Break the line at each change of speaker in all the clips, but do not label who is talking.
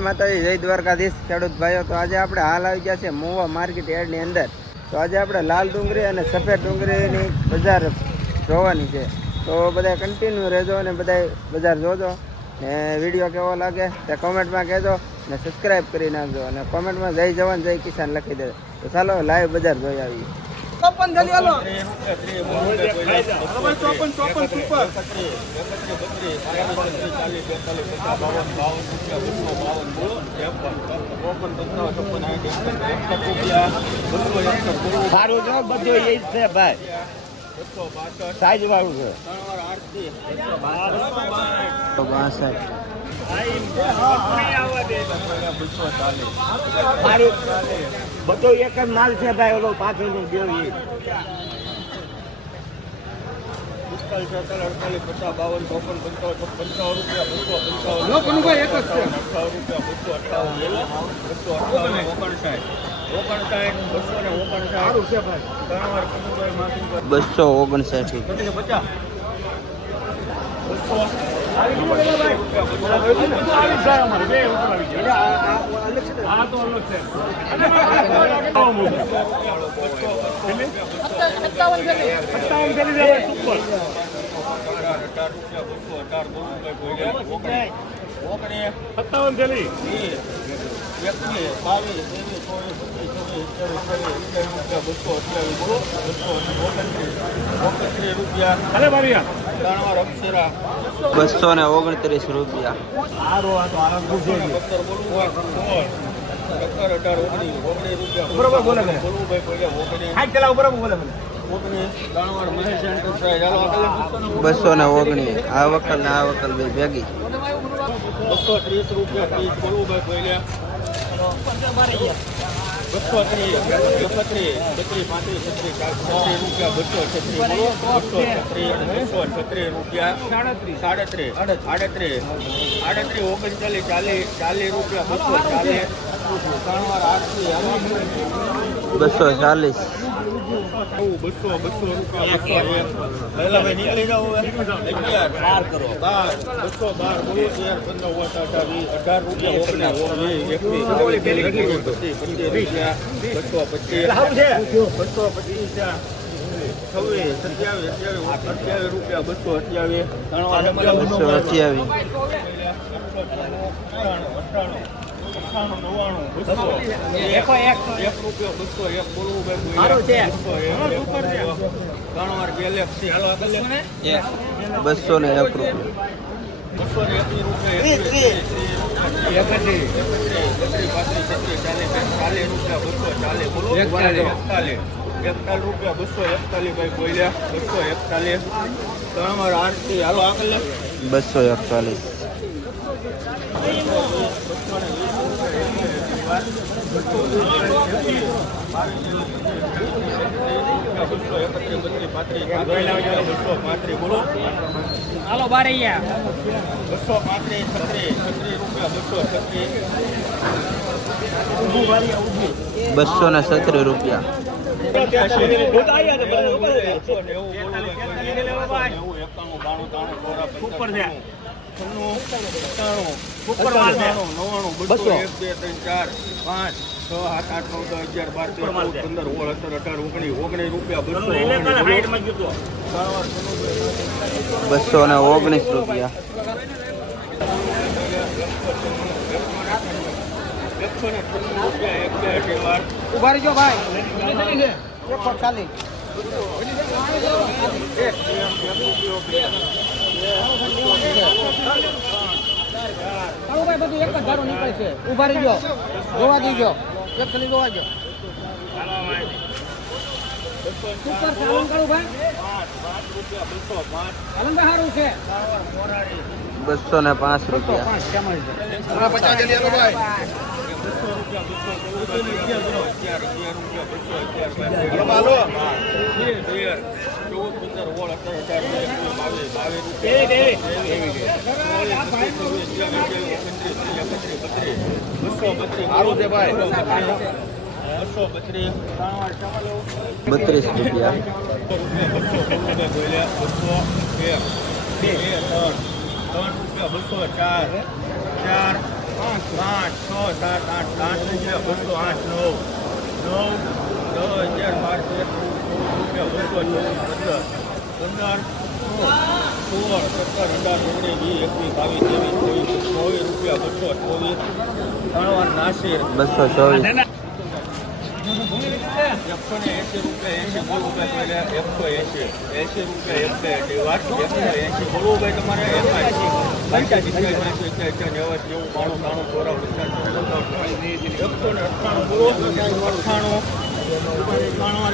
માતાજી, જય દ્વારકાધીશ, ખેડૂત ભાઈઓ. તો આજે આપણે હાલ આવી ગયા છે મોવા માર્કેટ યાર્ડની અંદર. તો આજે આપણે લાલ ડુંગળી અને સફેદ ડુંગળીની બજાર જોવાની છે. તો બધા કન્ટિન્યુ રહેજો અને બધા બજાર જોજો. ને વીડિયો કેવો લાગે તે કોમેન્ટમાં કહેજો ને સબસ્ક્રાઈબ કરી નાખજો. અને કોમેન્ટમાં જય જવાન, જય કિસાન લખી દેજો. તો ચાલો લાઈવ બજાર જોઈ આવીએ.
ચોપન જલ્દી હાલો.
ચોપન ચોપન સુપર
સારું છે બધું એ જ છે ભાઈ. સાઈઝ વાળું છે બધું એક જ માલ છે ભાઈ ઓલો પાછળનું દેવ
બસો ઓગણસાઠ. રૂપિયા
સત્તાવન થેલી
એકવીસ બાવીસ ત્રેવીસ ચોવીસ અઠ્યાવીસ બસો અઠ્યાવીસ બસો ઓગણત્રીસ ઓગણત્રીસ રૂપિયા
બસો ને ઓગણત્રીસ રૂપિયા. બસો ને ઓગણીસ. આ વખત ને આ વખત બે ભેગી.
બસો ત્રીસ રૂપિયા બસો ત્રીસ એકત્રીસ છત્રીસ પાંત્રીસ છત્રીસ છત્રીસ રૂપિયા બસો છત્રીસ બસો છત્રીસ છત્રીસ રૂપિયા સાડત્રીસ સાડત્રીસ આડત્રીસ આડત્રીસ ઓગણચાલીસ ચાલીસ ચાલીસ રૂપિયા બસો ચાલીસ
બસો ચાલીસ
બસો બસો રૂપિયા નીકળી જાઓ બાર કરો બાર બસો બાર બોલો તેર પંદર ઓગણ અઢાર રૂપિયા ઓગણીસ ઓગણીસ એકવીસ બસો પચીસ બસો પચીસ છવ્વીસ સત્યાવીસ અઠ્યાવીસ અઠ્યાવીસ રૂપિયા બસો અઠ્યાવીસ
બસો અઠ્યાવીસ
નવ્વાણું બસો એક રૂપિયો બસો એક બોલવું ભાઈ ત્રણ વાર ગેલેક્સી હાલો
બસો ને એક રૂપિયા
એકતાલીસ
રૂપિયા બસો એકતાલીસ ભાઈ બોલ્યા બસો એકતાલીસ ત્રણ વાર આરતી હાલો આગળ
બસો એકતાલીસ
બસો એકત્રીસ બત્રીસ પાંત્રીસ બસો પાંત્રીસ બોલો
હાલો બારૈયા
બસો પાંત્રીસ છત્રીસ છત્રીસ રૂપિયા બસો છત્રીસ
બસો ને સત્રી રૂપિયા
ઉપર છે.
ઉપર. નવ્વાણું
બસો.
બસો એક બે ત્રણ ચાર પાંચ સાત આઠ નવ દસ બાર તેર પંદર ઓળ સત્તર અઢાર ઓગણીસ ઓગણીસ રૂપિયા. બસો
ને ઓગણીસ રૂપિયા
ઊભા રહેજો ભાઈ. એકસો ચાલીસ. બધું એક જ ધારો નીકળે છે. ઊભા રહેજો. જોવા દીજો. એક ખાલી જોવા દો સુપર સાલન સાલનભાઈ સારું
બસો ને પાંચ રૂપિયા.
બસો બત્રીસ
રૂપિયા.
બસો ચાર ચાર પાંચ છ સાત આઠ આઠ રૂપિયા બસો આઠ નવ નવ દસ અગિયાર બાર તેર રૂપિયા બસો નવ પંદર પંદર સોળ સત્તર અઢાર ઓગણીસ વીસ એકવીસ બાવીસ ત્રેવીસ ચોવીસ ચોવીસ રૂપિયા બસો ચોવીસ ત્રણ નાસિર.
બસો ચોવીસ.
એકસો ને એંસી રૂપિયા એંસી બોલવું ભાઈ એકસો રૂપિયા એક બે વાત એકસો બોલવું ભાઈ તમારે એકાસી પંચ્યાસી એકાસી એકાસી નેવું બાણું બાણું ચોરા એકસો ને અઠ્ઠાણું બોલો અઠ્ઠાણું.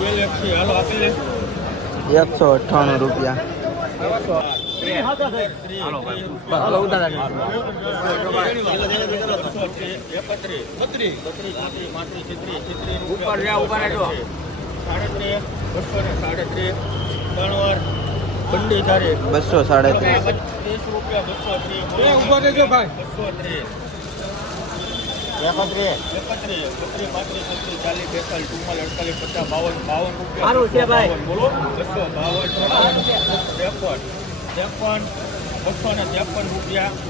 ગેલેક્સી હાલો આપેલે
એકસો અઠ્ઠાણું રૂપિયા.
બસો ને સાડત્રીસ ત્રણ વાર તારીખ
બસો સાડત્રીસ
ત્રીસ રૂપિયા બસો ત્રીસ ઊભો રહેજો ભાઈ બસો ત્રીસ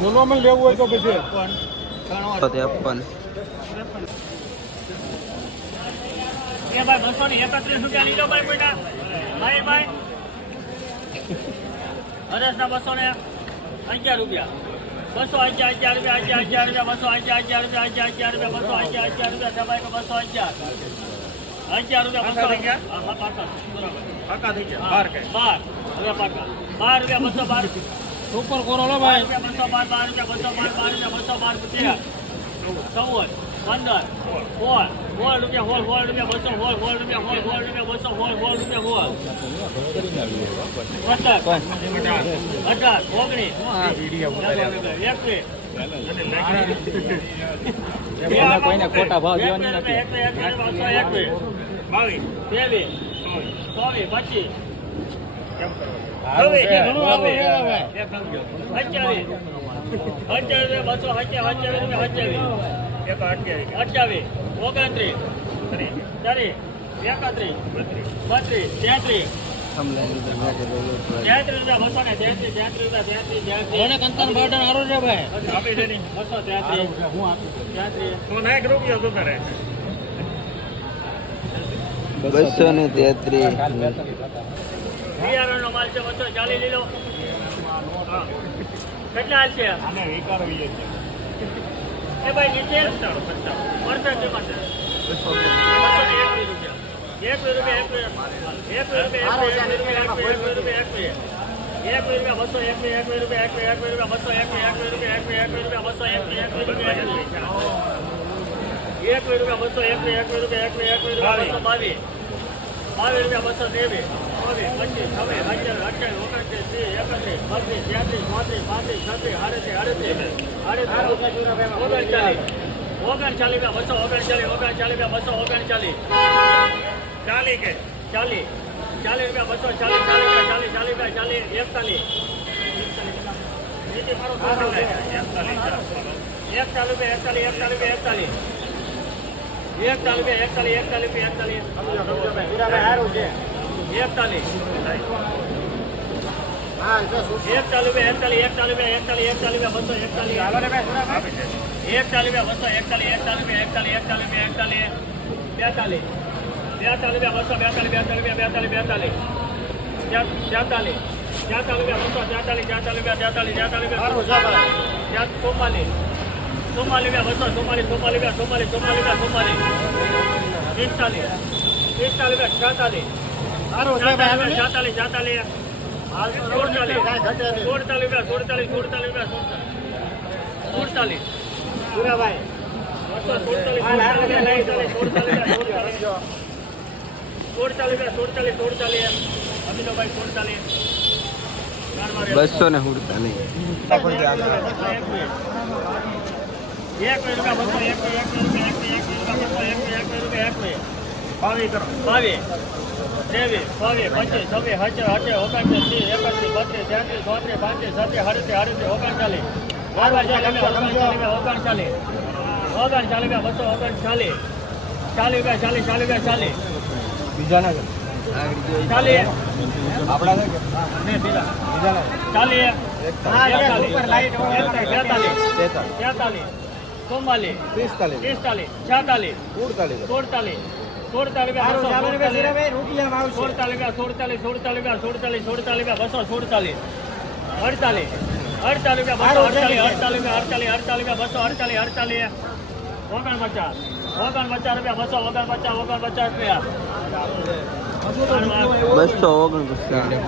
બોલવામાં લેવું હોય તો પછી.
ત્રેપન.
એ ભાઈ બસો ને એકત્રીસ રૂપિયા લીધો ભાઈ બેટા. ભાઈ ભાઈ. હરેશના બસો ને અગિયાર રૂપિયા. બસો અગિયાર અગિયાર રૂપિયા અગિયાર અગિયાર રૂપિયા બસો અગિયાર અગિયાર રૂપિયા અગિયાર અગિયાર રૂપિયા બસો અગિયાર અગિયાર રૂપિયા દબાઈ બસો અગિયાર. અગિયાર રૂપિયા બસો પાકા.
પાકા. થઈ ગયા.
બાર
બાર.
રૂપિયા પાકા. બાર રૂપિયા બસો બાર.
ઉપર કરો લો ભાઈ.
બસો બાર બાર રૂપિયા બસો બાર બાર રૂપિયા બસો બાર રૂપિયા. ચૌદ. પંદર. સોળ સોળ રૂપિયા હોળ હોળ રૂપિયા બસો હોળ રૂપિયા હોળ હોળ રૂપિયા બસો હોળ હોળ રૂપિયા હોળ સત્તર અઢાર ઓગણીસ. એકવીસ.
કોઈને ખોટા ભાવ દેવાની નથી.
એકવીસ. બાવીસ. ત્રેવીસ. ચોવીસ પચીસ. બસો અઠ્યાવીસ અઠ્યાવીસ. અઠ્યાવીસ. ઓગણત્રીસ. ત્રીસ એકત્રીસ બત્રીસ. તેત્રીસ. બસો ને તેત્રીસ બિયારણનો માલ છે બસો ચાલી લીધો. કેટલા હાલ છે? એક રૂપિયા બસો એક રૂપિયા એક રૂપિયા એકવીસ રૂપિયા બસો એક રૂપિયા એકવીસ રૂપિયા બસો બાવીસ બાવીસ રૂપિયા બસો ત્રેવીસ ચોવીસ પચીસ, છવ્વીસ અગિયાર અઠ્યાવીસ, ઓગણત્રીસ ત્રીસ એકત્રીસ બત્રીસ તેત્રીસ ચોત્રીસ, પાંત્રીસ છત્રીસ આડત્રીસ આડત્રીસ આડત્રીસ ઓગણચાલીસ ઓગણચાલીસ બસો ઓગણચાલીસ ઓગણચાલીસ બસો ઓગણચાલીસ ચાલી કે ચાલી ચાલીસ રૂપિયા, બસો ચાલીસ ચાલીસ ચાલીસ ચાલીસ રૂપિયા, ચાલીસ, એકતાલીસ એકતાલીસ એકતાલીસ એકતાલીસ એકતાલીસ એકતાલીસ એકતાલીસ એકતાલીસ એકતાલીસ એકતાલીસ. એકતાલીસ. એકતાલીસ એકતાલીસ એકતાલીસ એકતાલીસ બસો એકતાલીસ. એકતાલીસ બસો એકતાલીસ એકતાલીસ એકતાલીસ એકતાલીસ એકતાલીસ. બેતાલીસ. બેતાલીસ બસો બેતાલીસ બેતાલીસ બેતાલીસ બેતાલીસ. તેતાલીસ તેતાલીસ બસો તેતાલીસ તેતાલીસ તેતાલીસ તેતાલીસ રૂપિયા ચુમ્માલીસ. ચુમ્માલીસ રૂપિયા બસો ચુમ્માલીસ ચુમ્માલીસ રૂપિયા ચુમ્માલીસ ચુમ્માલીસ રૂપિયા ચુમ્માલીસ પિસ્તાલીસ પિસ્તાલીસ રૂપિયા છેતાલીસ છેતાલીસ છેતાલીસ છેતાલીસ સુડતાલીસ સુડતાલીસ રૂપિયા સુડતાલીસ સુડતાલીસ રૂપિયા સુડતાલીસ સુરાભાઈ સુડતાલીસ સુડતાલીસ સુડતાલીસ સુડતાલીસ અમિતભાઈ સુડતાલીસ
બસો ને સુડતાલીસ
બાવીસ કરો. બાવીસ. ત્રેવીસ ચોવીસ પચીસ છવ્વીસ હચે હચે ઓગણત્રીસ ત્રીસ એકત્રીસ બત્રીસ તેત્રીસ ચોત્રીસ પાંત્રીસ છત્રીસ અડત્રીસ અડત્રીસ ઓગણચાલીસ. ઓગણચાલીસ. ઓગણચાલીસ ઓગણચાલીસ બસો ઓગણચાલીસ. ચાલીસ રૂપિયા ચાલીસ ચાલીસ રૂપિયા ચાલીસ. ચાલીસ.
આપણા
ચાલીસ. બેતાલીસ. બેતાલીસ. તેતાલીસ ચુમ્માલીસ
પિસ્તાલીસ
પિસ્તાલીસ છેતાલીસ સુડતાલીસ સુડતાલીસ ઓગણપચાસ ઓગણપચાસ રૂપિયા બસો ઓગણપચાસ ઓગણપચાસ રૂપિયા.
બસો ઓગણપચાસ.